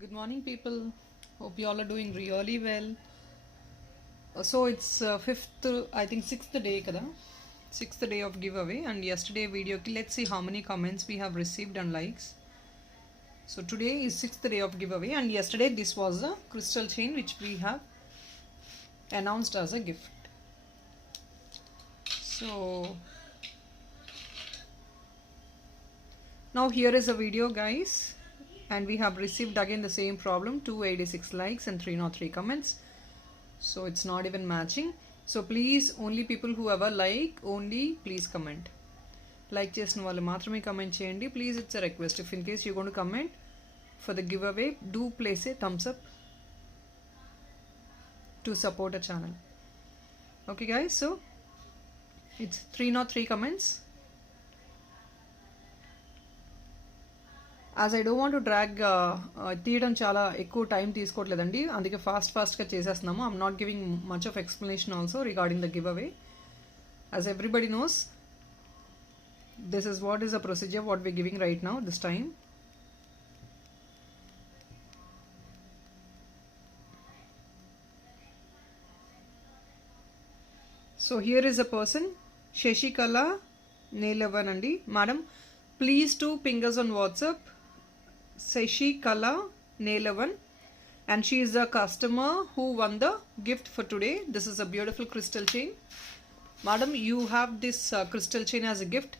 Good morning, people. Hope you all are doing really well. So it's fifth, I think sixth day, kada? Sixth day of giveaway, and yesterday video. Let's see how many comments we have received and likes. So today is sixth day of giveaway, and yesterday this was a crystal chain which we have announced as a gift. So now here is a video, guys. And we have received again the same problem, 286 likes and 303 comments, so it's not even matching. So please, only people who ever like, only please comment. Like chesina vallu maatrame comment cheyandi, please. It's a request. If in case you're going to comment for the giveaway, do place a thumbs up to support a channel. Okay guys, so it's 303 comments. As I don't want to drag, తీయడం చాలా ఎక్కువ time తీసుకోవట్లేదండి, అందుకే ఫాస్ట్గా చేసేస్తున్నాము. I'm not giving much of explanation also regarding the give away. As everybody knows, this is what is the procedure what we giving right now this time. So here is a person, Shashikala Nilavan అండి. Madam, please do ping us on WhatsApp. Shashikala Nelavan, and she is the customer who won the gift for today. This is a beautiful crystal chain. Madam, you have this crystal chain as a gift.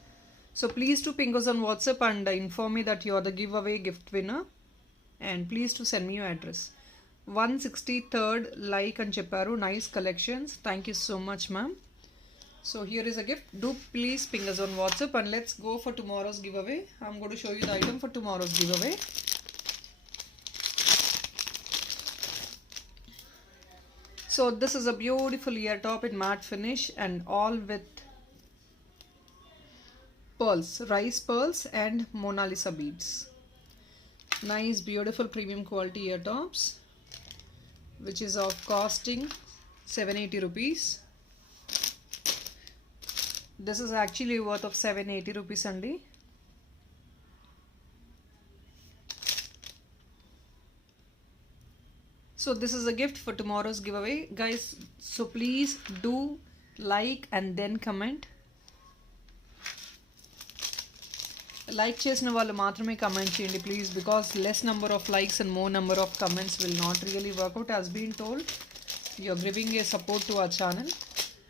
So please to ping us on WhatsApp and inform me that you are the giveaway gift winner. And please to send me your address. 163rd like and chepparu. Nice collections. Thank you so much, ma'am. So here is a gift. Do please ping us on WhatsApp and let's go for tomorrow's giveaway. I'm going to show you the item for tomorrow's giveaway. So this is a beautiful ear top in matte finish and all with pearls, rice pearls and Mona Lisa beads. Nice, beautiful premium quality ear tops, which is of costing 780 rupees. This is actually worth of 780 rupees only. So this is a gift for tomorrow's giveaway, guys. So please do like and then comment. Like chesina vallu maatrame comment cheyandi please, because less number of likes and more number of comments will not really work out. As been told, you're giving a support to our channel.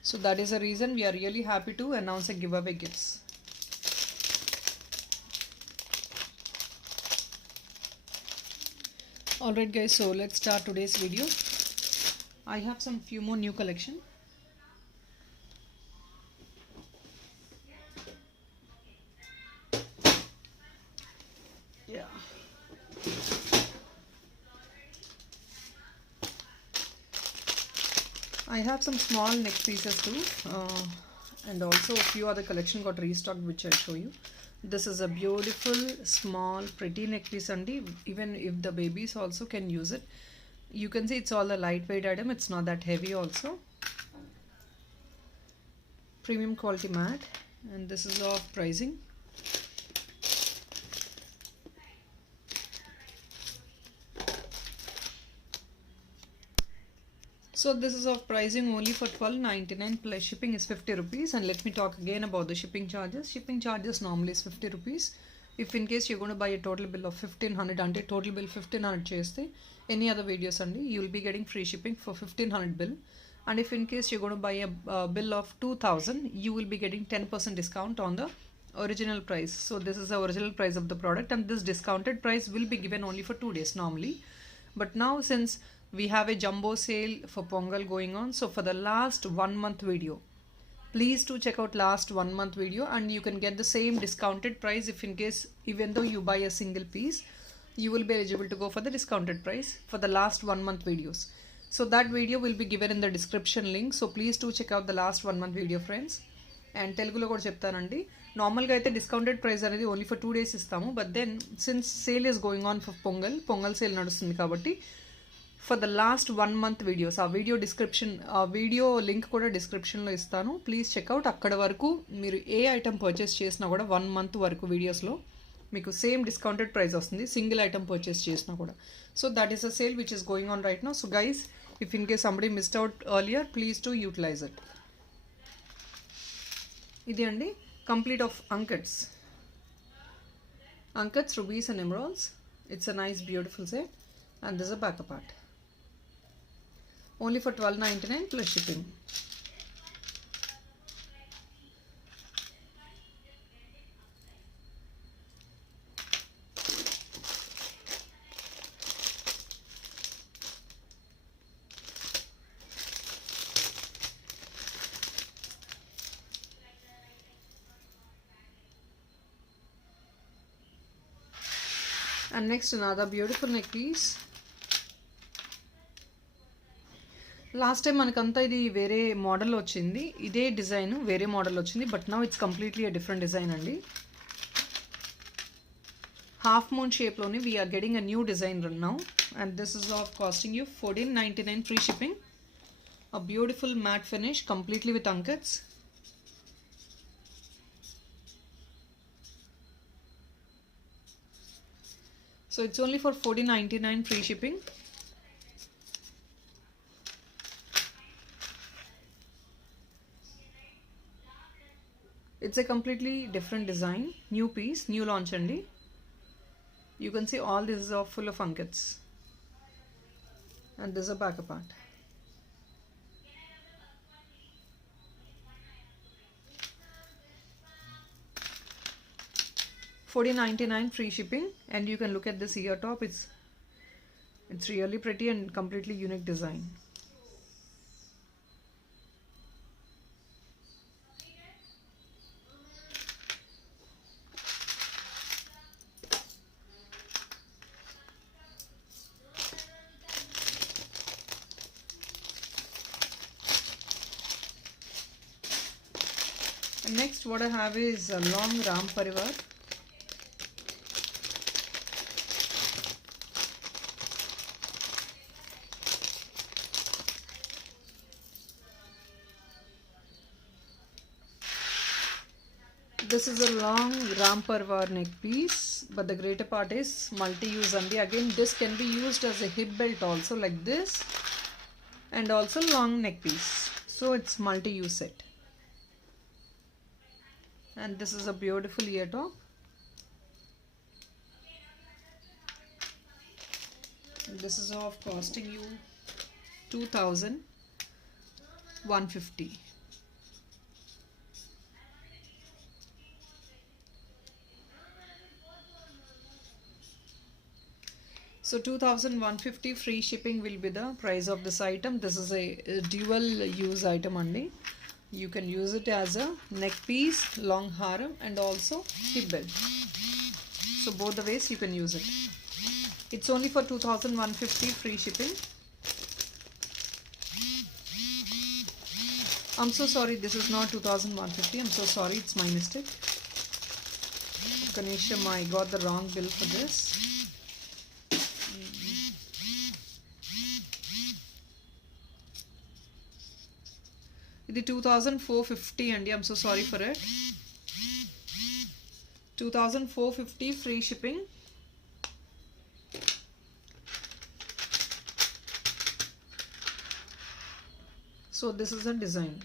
So that is the reason we are really happy to announce a giveaway gifts. Alright guys, so let's start today's video. I have some few more new collection. Yeah. I have some small neck pieces too, and also a few other collection got restocked, which I'll show you. This is a beautiful small pretty neck piece, and even if the babies also can use it. You can see it's all a lightweight item, it's not that heavy also. Premium quality matte, and this is of pricing. So this is of pricing only for 12.99 plus shipping is 50 rupees. And let me talk again about the shipping charges. Shipping charges normally is 50 rupees. If in case you're going to buy a total bill of 1500 ante total bill 1500 cheste any other videos andi, you will be getting free shipping for 1500 bill. And if in case you're going to buy a bill of 2000, you will be getting 10% discount on the original price. So this is the original price of the product, and this discounted price will be given only for 2 days normally. But now since we have a jumbo sale for Pongal going on, so for the last 1 month video, please do check out last 1 month video and you can get the same discounted price. If in case even though you buy a single piece, you will be eligible to go for the discounted price for the last 1 month videos. So that video will be given in the description link, so please do check out the last 1 month video, friends. And Telugulo kuda cheptanandi, నార్మల్గా అయితే discounted price అనేది only for 2 days ఇస్తాము. But then since sale is going on for Pongal sale నడుస్తుంది కాబట్టి for the last 1 month videos, ఆ video link కూడా డిస్క్రిప్షన్లో ఇస్తాను, ప్లీజ్ చెక్అవుట్. అక్కడ వరకు మీరు ఏ ఐటమ్ పర్చేస్ చేసినా కూడా 1 month వరకు వీడియోస్లో మీకు సేమ్ డిస్కౌంటెడ్ ప్రైస్ వస్తుంది సింగిల్ ఐటమ్ పర్చేస్ చేసినా కూడా. So that is a sale which is going on right now. So guys, if in case somebody missed out earlier, please to utilize it. ఇది అండి complete of uncuts, rubies and emeralds. It's a nice beautiful set, and this is a backup part. Only for $12.99 plus shipping. And next another beautiful neck piece. Last time మనకంతా ఇది వేరే model వచ్చింది, ఇదే design వేరే model వచ్చింది, but now it's completely a different design అండి. Half moon షేప్లోని we're getting a new design now, and this is of costing you $14.99 free shipping. A beautiful matte finish completely with అంకట్స్. So it's only for $14.99 free shipping. It's a completely different design, new piece, new launch andi. You can see all this is full of ankets, and this is a backup part. $14.99 free shipping, and you can look at this ear top. It's really pretty and completely unique design. And next what I have is a long Ram Parivar. This is a long Ram Parvar neck piece, but the greater part is multi-use only. Again, this can be used as a hip belt also, like this, and also long neck piece. So it's multi-use set. And this is a beautiful ear top. This is of costing you $2,150. So $2,150 free shipping will be the price of this item. This is a dual use item only. You can use it as a neck piece, long haram, and also hip belt. So both the ways you can use it. It's only for $2,150 free shipping. I'm so sorry, this is not $2,150. I'm so sorry, it's my mistake. Kanisham, I got the wrong bill for this. ఇది 2,450 అండి. I'm so sorry for it. 2,450 free shipping. So this is a design.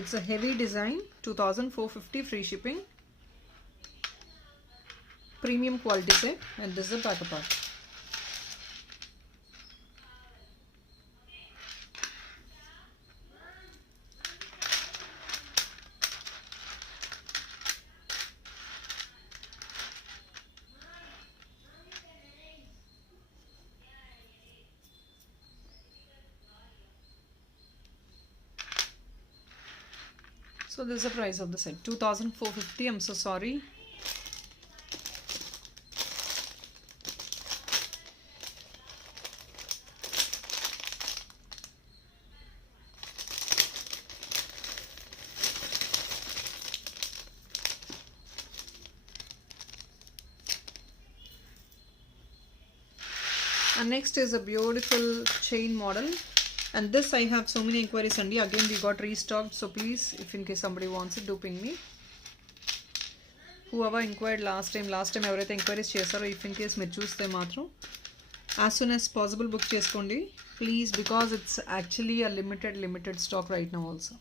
It's a heavy design. 2,450 free shipping. Premium quality set, and this is the back part. So this is the price of the set, 2,450. I'm so sorry. And next is a beautiful chain model. And this I have so many inquiries and again we got restocked, so please, if in case somebody wants it, do ping me. Whoever inquired last time ఎవరైతే enquiries చేశారో if in case మీరు చూస్తే మాత్రం as soon as possible book చేసుకోండి please, because it's actually a limited stock right now also.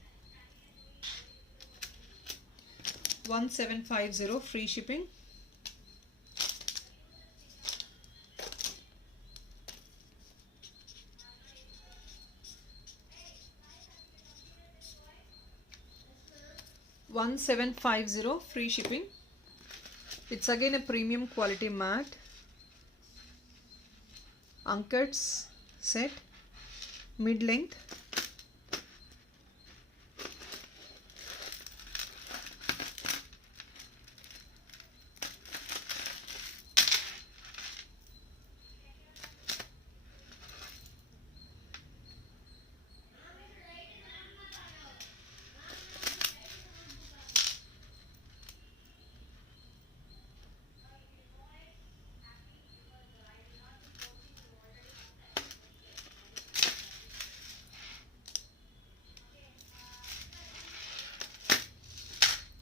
1750 free shipping. $1750 free shipping. It's again a premium quality mat, Unkets set, mid length.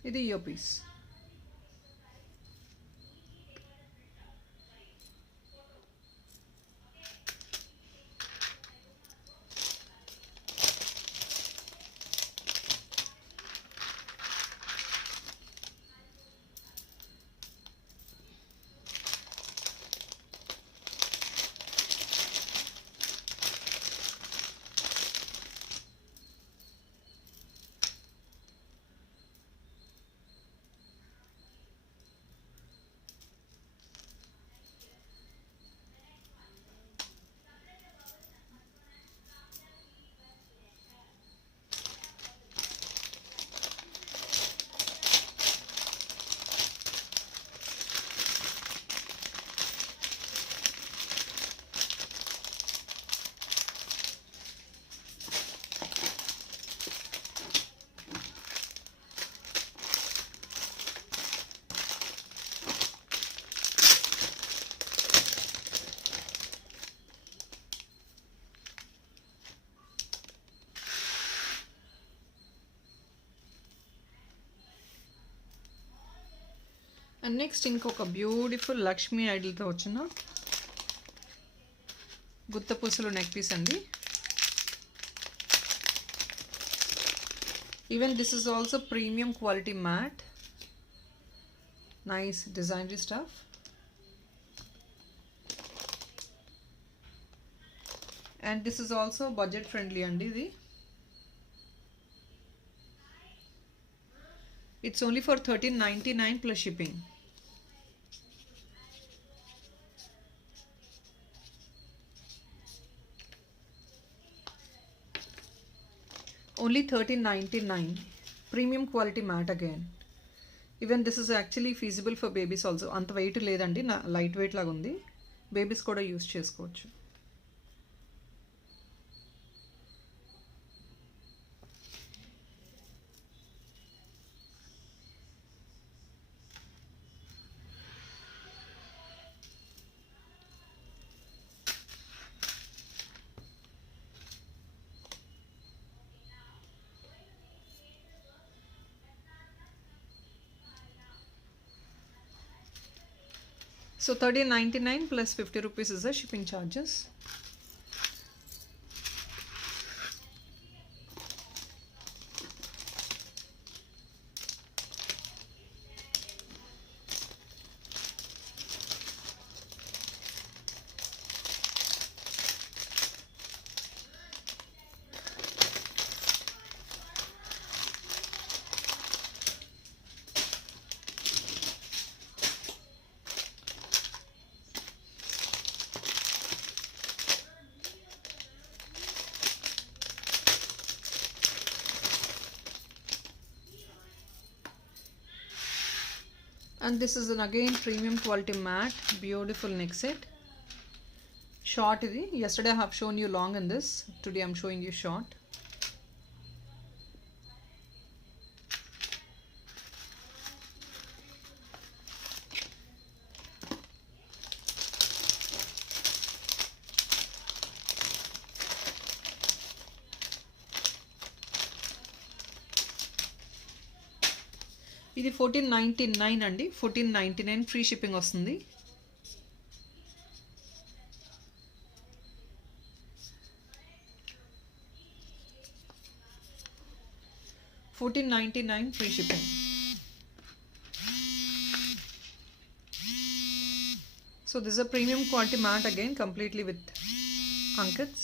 ఇది year piece. And next ఇంకొక beautiful Lakshmi ఐడల్తో వచ్చిన గుత్తపూసలు neck piece అండి. Even this is also premium quality matte, nice designery stuff. And this is also budget friendly అండి. ఇది it's only for $13.99 plus shipping. Only $13.99. Premium quality mat again. Even this is actually feasible for babies also. అంత wait లేదండి, light weight లాగా ఉంది. Babies కూడా use చేసుకోవచ్చు. So $13.99 plus 50 rupees is the shipping charges. And this is an again premium quality mat, beautiful neck set. Short idi. Yesterday I have shown you long in this. Today I am showing you short. ఇది 1499 అండి. 1499 free shipping వస్తుంది. $14.99 free shipping. So this is a premium quality mat again, completely with Ankits.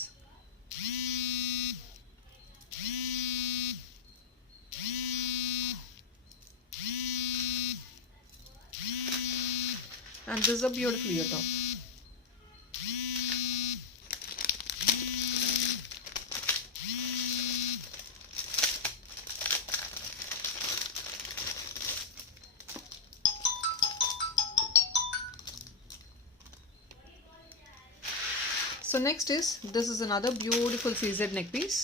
And this is a beautiful ear top. So next is, this is another beautiful CZ neck piece.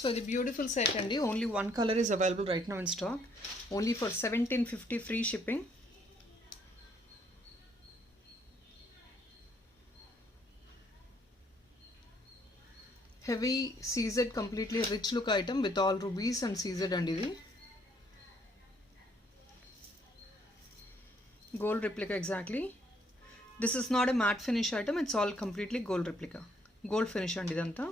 So the beautiful set and only one color is available right now in stock, only for $17.50 free shipping. Heavy CZ, completely rich look item with all rubies and CZ and ఇది gold replica exactly. This is not a matte finish item, it's all completely gold replica, gold finish and ఇదంతా.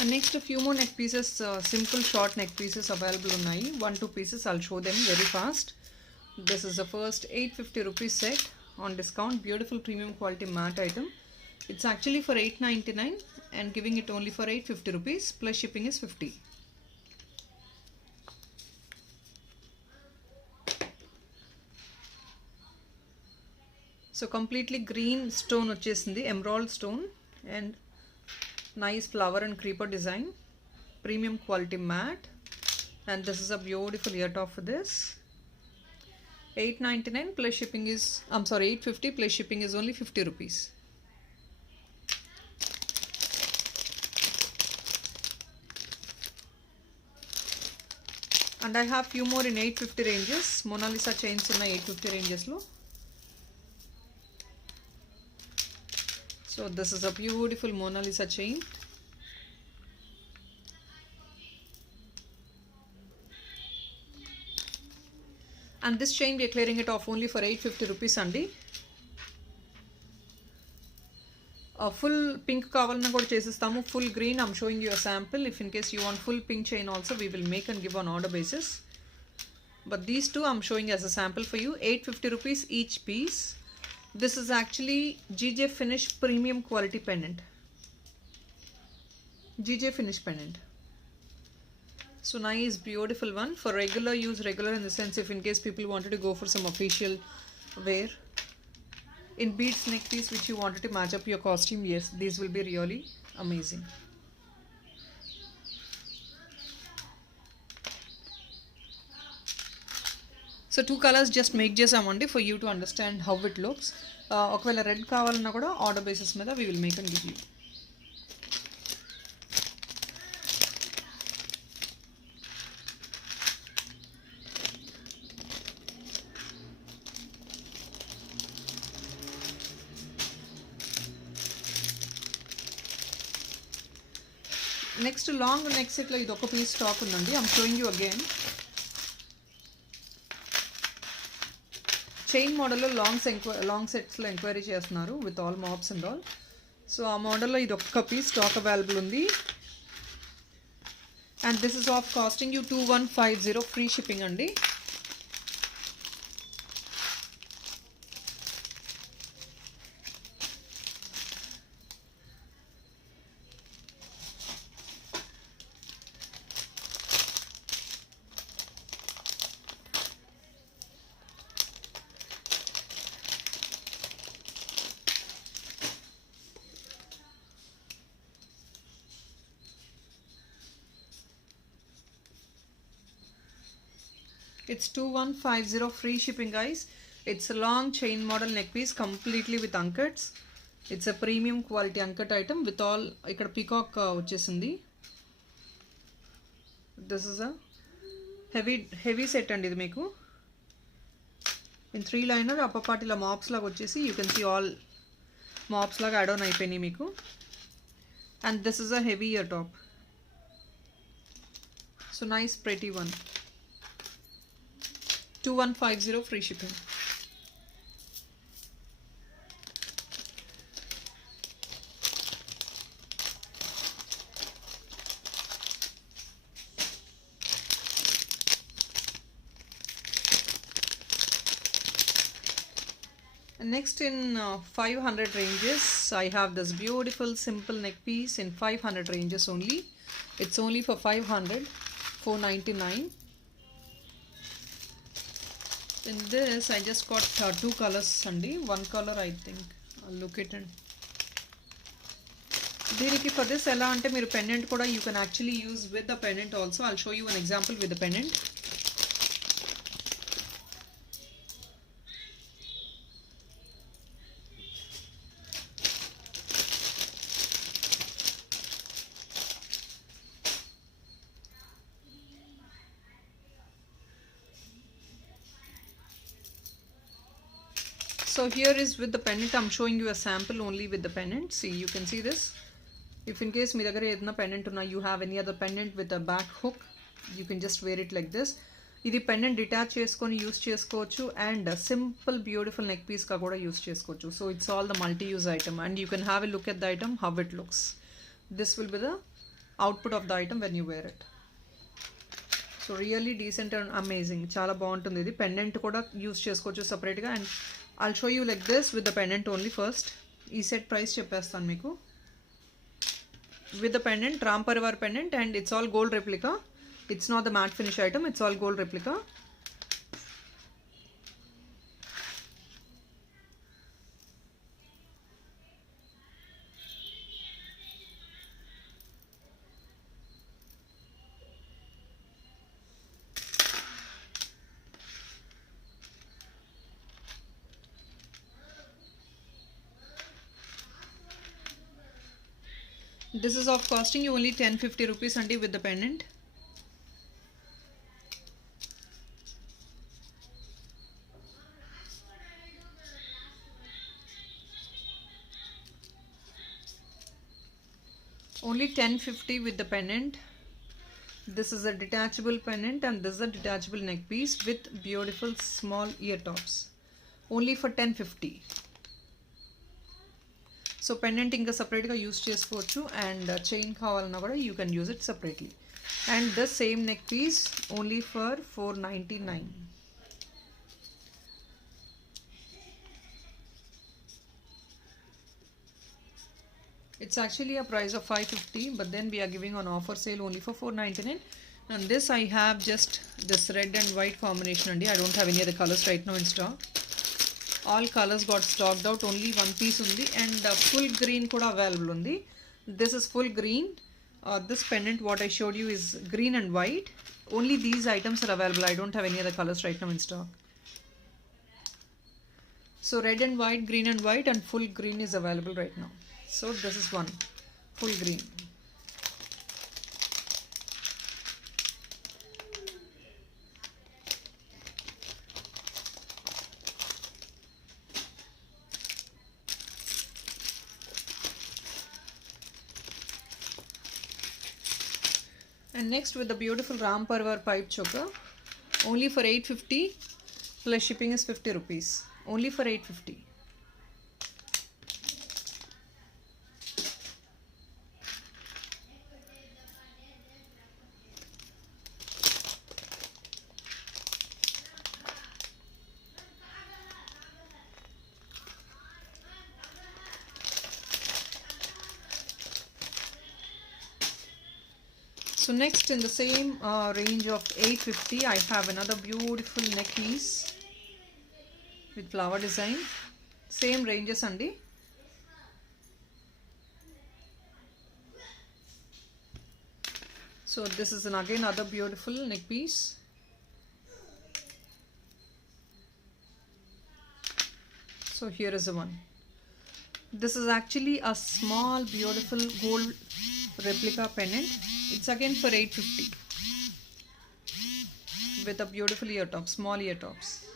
And next a few more neck pieces, simple short neck pieces available ఉన్నాయి. 1-2 pieces, I'll show them very fast. This is the first 850 rupees set on discount, beautiful premium quality matte item. It's actually for 899 and giving it only for 850 rupees plus shipping is 50. So completely green stone వచ్చేసింది, emerald stone and nice flower and creeper design, premium quality matte, and this is a beautiful ear top for this. 899 plus shipping is, I'm sorry, 850 plus shipping is only 50 rupees. And I have few more in 850 ranges. Mona Lisa chains ఉన్న 850 ranges లో. So this is a beautiful Mona Lisa chain. And this chain we are clearing it off only for 850 rupees అండి. Full pink కావాలన్నా కూడా చేసిస్తాము, full green I'm showing you a sample. If in case you want full pink chain also, we will make and give on order basis. But these two I'm showing as a sample for you, 850 rupees each piece. This is actually GJ finish premium quality pendant. GJ finish pendant. So nice, beautiful one for regular use. Regular in the sense, if in case people wanted to go for some official wear. In beads neck piece which you wanted to match up your costume, yes, these will be really amazing. So 2 colors just make చేసామండి for you to understand how it looks. ఒకవేళ red కావాలన్నా కూడా order basis మీద we will make and give you. Next long neck సెట్లో ఇది ఒక piece stock ఉందండి. I'm showing you again. Chain మోడల్లో లాంగ్ సెట్స్లో ఎంక్వైరీ చేస్తున్నారు with all maps and all. So ఆ మోడల్లో ఇది ఒక్క పీస్ స్టాక్ అవైలబుల్ ఉంది. And this is of costing you 2150 free shipping అండి. It's 2150 free shipping guys. It's a long chain model neck piece completely with unkets. It's a premium quality uncut item with all ikkada peacock vachesindi. This is a heavy set and idi meeku in 3 liner upper part ila mops laga vachesi. You can see all mops laga add on అయిపోయినాయి meeku. And this is a heavy ear top. So nice pretty one. 2150 free shipping. Next in 500 ranges, I have this beautiful simple neck piece in 500 ranges only. It's only for 500, 499. In this I just got 2 colors అండి. One color I think. I'll look it and దీనికి for this ఎలా అంటే మీరు pendant కూడా you can actually use with the pendant also. I'll show you an example with the pendant. So here is with the pendant. I'm showing you a sample only with the pendant. See, you can see this. If in case మీ దగ్గర ఏదైనా pendant ఉన్నా, you have any other pendant with a back hook, you can just wear it like this. ఇది pendant detach చేసుకొని use చేసుకోవచ్చు and simple beautiful neck piece గా కూడా use చేసుకోవచ్చు. So it's all the multi use item and you can have a look at the item how it looks. This will be the output of the item when you wear it. So really decent and amazing. చాలా బాగుంటుంది. ఇది pendant కూడా use చేసుకోవచ్చు సపరేట్గా. And I'll show you like this with the pendant only first. ఈ set price చెప్పేస్తాను మీకు. With the pendant, Ram Parivar pendant, and it's all gold replica. It's not the matte finish item, it's all gold replica. This is of costing you only 1050 rupees and with the pendant. Only 1050 with the pendant. This is a detachable pendant and this is a detachable neck piece with beautiful small ear tops. Only for 1050. So pendant ఇంకా సపరేట్గా use చేసుకోవచ్చు and chain కావాలన్నా కూడా you can use it separately. And the same neck piece only for 499. It's actually a price of 550 but then we are giving on offer sale only for 499. And this I have just this red and white combination only. I don't have any other colors right now in stock. All colors got stocked out. Only one piece undi and full green kuda available undi. This is full green. This pendant what I showed you is green and white. Only these items are available. I don't have any other colors right now in stock. So red and white, green and white, and full green is available right now. So this is one full green. And next with the beautiful Ram Parivar pipe choker, only for 850 plus shipping is 50 rupees. Only for 850. So next in the same range of 850, I have another beautiful neck piece with flower design. Same ranges andi. So this is again another beautiful neck piece. So here is the one. This is actually a small beautiful gold replica pendant. It's again for 850 with a beautiful ear top, small ear tops.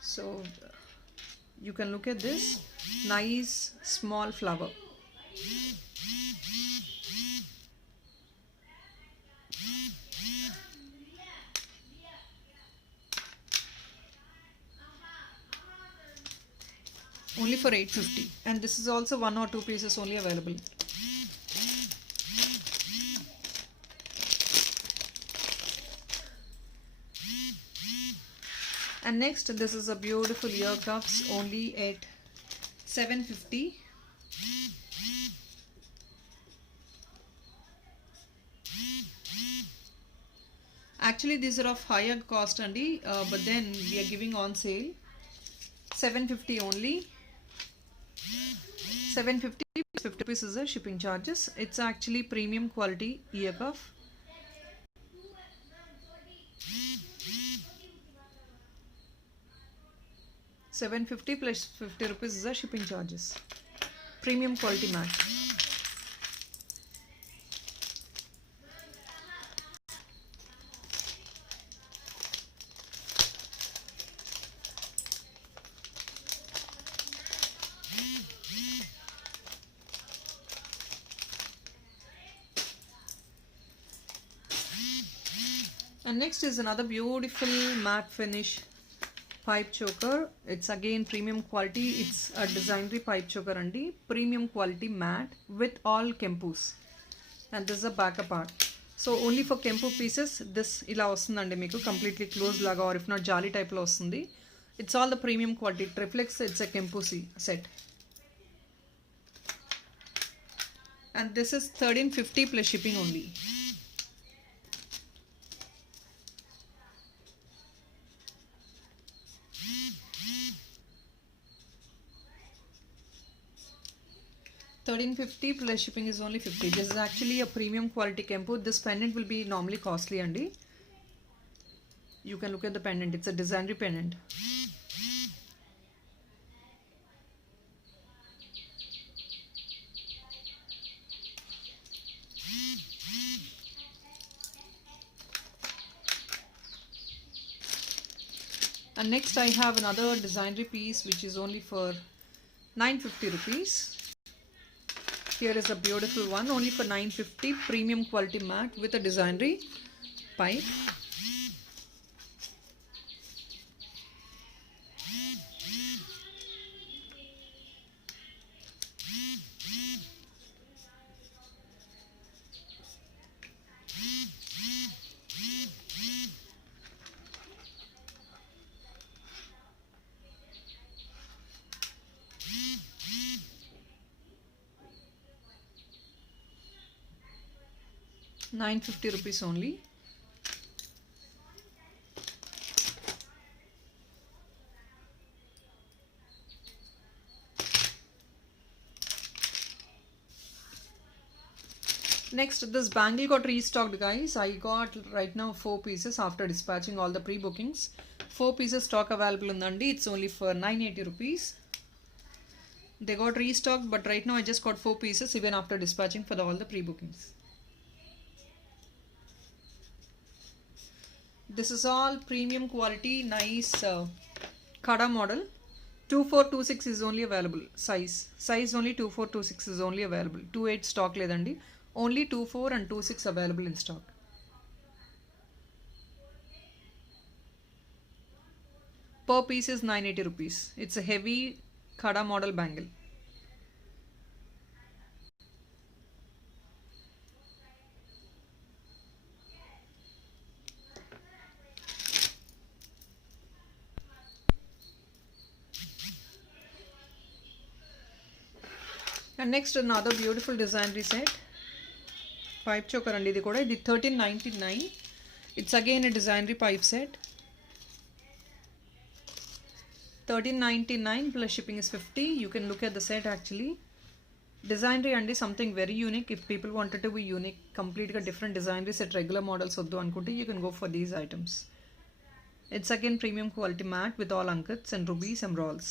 So you can look at this nice small flower. Only for 850, and this is also 1 or 2 pieces only available. And next, this is a beautiful ear cuffs only at 750. Actually these are of higher cost andi, but then we are giving on sale 750 only. 750 50 rupees is the shipping charges. It's actually premium quality ear cuff. $750 plus 50 rupees is the shipping charges. Premium quality mat. And next is another beautiful matte finish pipe choker. It's again premium quality. It's a designery pipe choker andi. Premium quality matte with all kempus. And this is a backup part. So only for kempu pieces this ila vastundandi meeku completely closed laga, or if not jali type lo vastundi. It's all the premium quality. Triplex, it's a kempu set. And this is 1350 plus shipping only. $1350 plus shipping is only 50. This is actually a premium quality kempu. This pendant will be normally costly andi. You can look at the pendant. It's a designery pendant. And next I have another designery piece which is only for 950 rupees. Here is a beautiful one only for 950, premium quality mat with a designery pipe. ₹950 only. Next, this bangle got restocked, guys. I got right now 4 pieces after dispatching all the pre-bookings. 4 pieces stock available undandi. It's only for 980 rupees. They got restocked, but right now I just got 4 pieces even after dispatching for all the pre-bookings. This is all premium quality, nice Kada model. 2426 is only available. Size only 2426 is only available. 28 stock ledandi. Only 24 and 26 available in stock. Per piece is 980 rupees. It's a heavy khada model bangle. And next another beautiful designery set. Pipe choker andi idi kuda. Idi 1399. It's again a designery pipe set. 1399 plus shipping is 50. You can look at the set actually. Designery andi something very unique. If people wanted to be unique, completely different designery set, regular models oddu anukunte, you can go for these items. It's again premium quality matte with all ankats and rubies emeralds.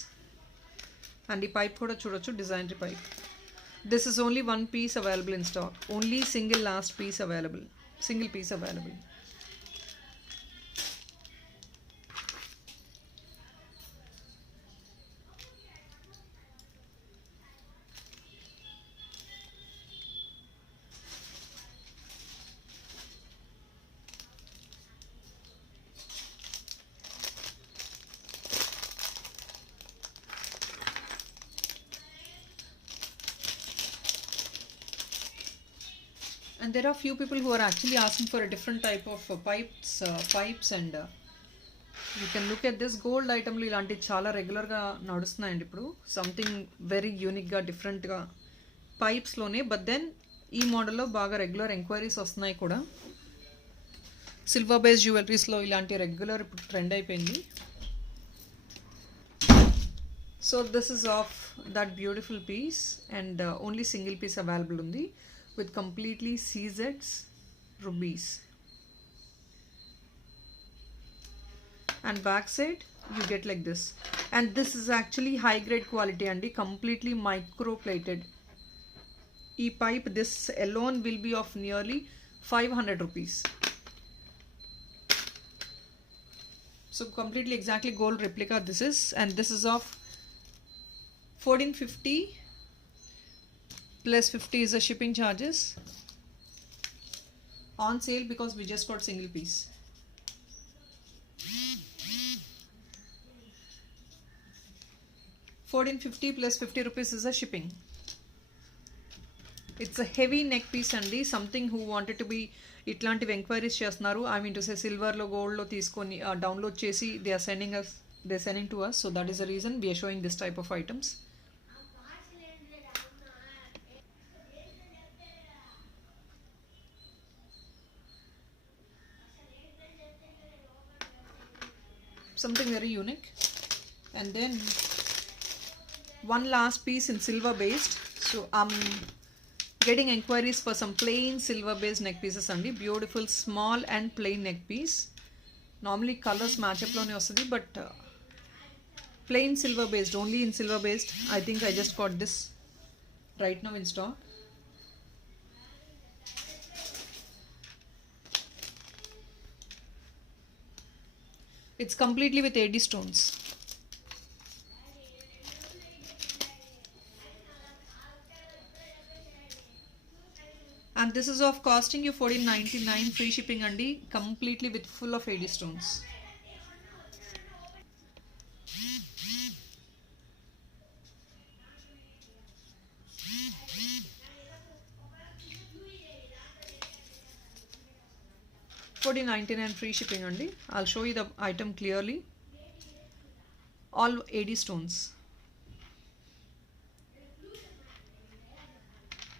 And the pipe kuda chudochu, designery pipe. This is only one piece available in stock. Only single last piece available. Single piece available. And there are few people who are actually asking for a different type of pipes and you can look at this gold item lu ilanti chaala regular ga nadustunnayandi ippudu. Something very unique ga, different ga pipes lone, but then ee model lo baga regular enquiries వస్తున్నాయి కూడా. Silver base jewelleries లో ఇలాంటి regular ఇప్పుడు trend అయిపోయింది. So this is of that beautiful piece and only single piece available undi with completely CZs rubies. And back side you get like this. And this is actually high grade quality and completely micro plated. E pipe, this alone will be of nearly 500 rupees. So completely exactly gold replica this is, and this is of 1450 plus 50 is the shipping charges. On sale because we just got single piece. $1450 plus 50 rupees is the shipping. It's a heavy neck piece andi. Something who wanted to be itlanti enquiries chestunaru. I mean to say silver lo gold lo teeskoni download chesi they are sending to us. So that is the reason we are showing this type of items. Something very unique. And then one last piece in silver based. So I'm getting enquiries for some plain silver based neck pieces andi. Beautiful small and plain neck piece. Normally colors match up lone vastadi, but plain silver based, only in silver based. I think I just got this right now in stock. It's completely with AD stones. And this is of costing you 1499 free shipping andi, completely with full of AD stones. $14.99 free shipping andi. I'll show you the item clearly. All AD stones.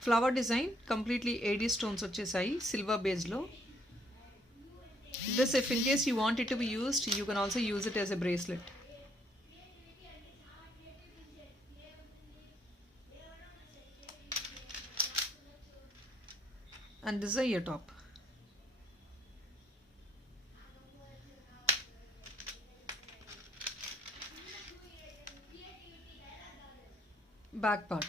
Flower design, completely AD stones వచ్చేసాయి silver base లో. This, if in case you want it to be used, you can also use it as a bracelet. And this is a ear top. Back part.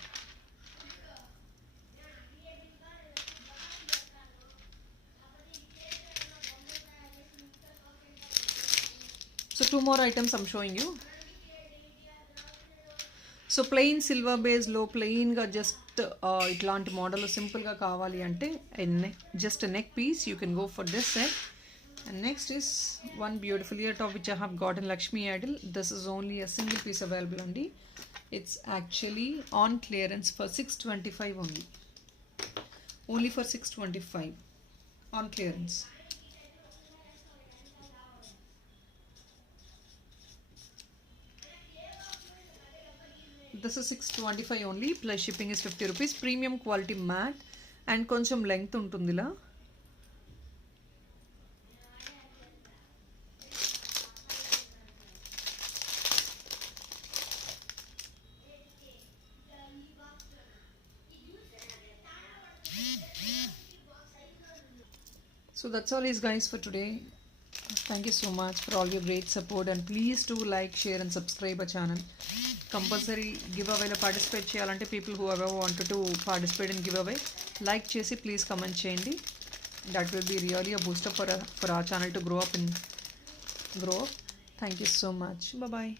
So two more items I'm showing you. So plain silver బేస్లో ప్లెయిన్గా just ఇట్లాంటి model సింపుల్గా కావాలి అంటే just neck piece you can go for this set. And next is one beautiful ear top which I have got in Lakshmi Idol. This is only a single piece available only. It's actually on clearance for 625 only. Only for 625 on clearance. This is 625 only plus shipping is 50 rupees. Premium quality matte and koncham length untundila. So that's all is guys for today. Thank you so much for all your great support and please do like, share and subscribe our channel. Compulsory giveaway lo participate cheyalante people who ever wanted to participate in giveaway like chesi please comment cheyandi. That will be really a booster for our channel to grow up. Thank you so much. Bye bye.